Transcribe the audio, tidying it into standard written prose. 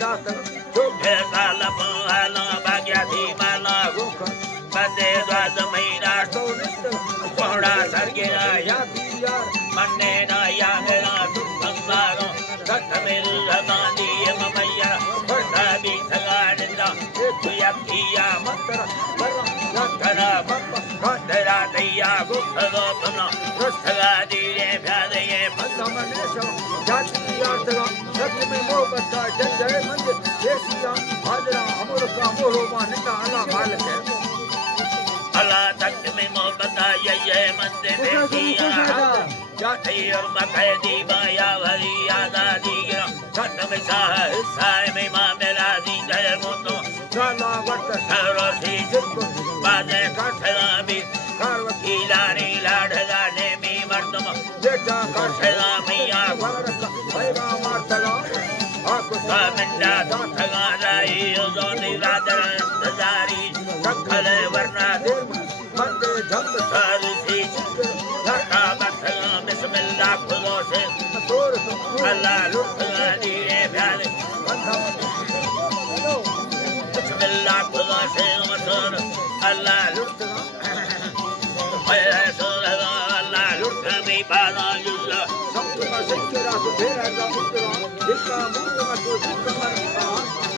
दात शुभे साल पहला भाग्याधी माला गुख बंदे द्वाद महीना सोनिष्ठ पौड़ा सर्गे या यार मन्ने ना यांगला सुखंगारो सतमिल रमानी ममैया बड़ा भी सगानिंदा एकुयतिया मंत्र वंदना बंदरा दैया गुखगोपना रस्तगा दीरे भ्यादये बंदमनेशो जाति यार्तगा सत्य में मोहब्बत जन जय मंदिर देशिया हाजरा अमर का मोहमा निंदा अल्लाह मालिक है अल्लाह तक में मोहब्बत ये मंदिर देशिया जाति और मखैदी माया भरी आजादी गिरा सत्य में साय में मां मेरा दी जय मुतो साला वर्त सरोसी जिनको बाजे काठला भी कारवती लारी लाढ़गा ने मी मर्दम देखा काठला मैया वरक भैरा मारतला आकुता मिंडा दाठगा राई जोनी राजन दजारी रखल वरना देव मंदे धम सारसी धका बखला बिस्मिल्लाह खुदा से तोर अल्लाह लुत्फा दिए प्यारे बिस्मिल्लाह खुदा से मसर अल्लाह लुत्फा अल्लाह लुत्फा में बाला जुल्ला सब का सिकरा को फेरा का मुत्तरा दिल का मुत्तरा को